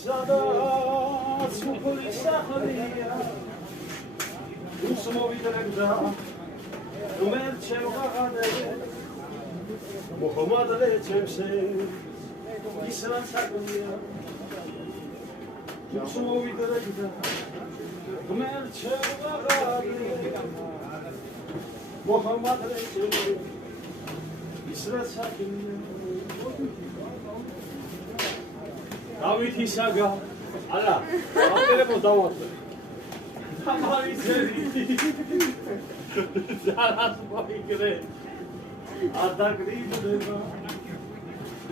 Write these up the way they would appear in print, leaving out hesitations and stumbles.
სადაც უფლის სახლია უსმოვიდრებდა უმერჩევ ღაღადე მოხომადლე ჩემსე ის რაც აგვია უსმოვიდრებდა უმერჩევ ღაღადე მოხომადლე ჩემსე ის რაც აგვია დავითი საგა არა აპერებოს დავაწყე ამარიცერი ზარას მოიგრე ადაგრიდება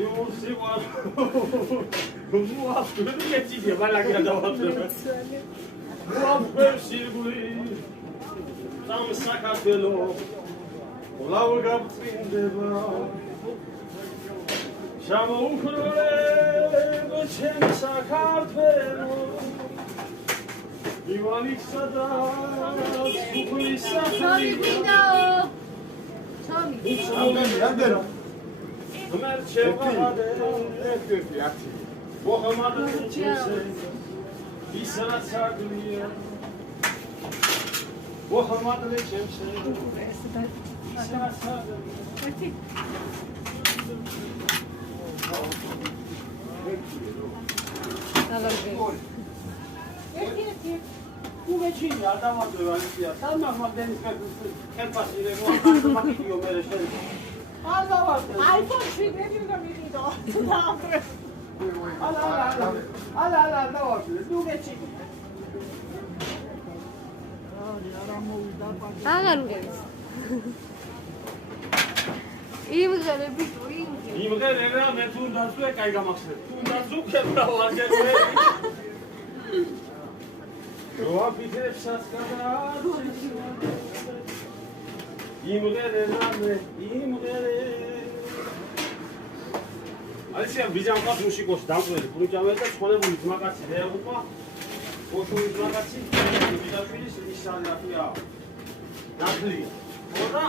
იოსი ვარ მოაფრენ ეციდია ბალაგია დავაწყე მოაფრსიგული სამ საქართველო ლავ გაბწინდება შემოუხროლებ ჩემ საქართველო ივანისა და უფლის სახლია სამი უმერჩევ ღაღადე მოხომადლე ჩემსე ის რაც აგვია მოხომადლე ჩემსე ის რაც აგვია Uveći, a da vam dovalite, sad mam denis kako pasiremo, a kako makidiju mere šeri. Allah vas. iPhone 3 ne bi ga vidio. Dobro. Allah, da vas. Uveći. აღარ მგებს. იმღერები თუ იმღერება მე თუნდაც ვე კაი გამახსენებ. თუნდაც უქებდა ვარგეთე. როაფიქრებს სასკადა. იმღერება მე ალისია ბიძამყავს მუსიკოს დამწველი პუნჯაველი და ცხოვრებული ძმაკაცი რეალობა ოშუის ძმაკაცი ბიძაშვილის ისალია ნაკლია. ხოდა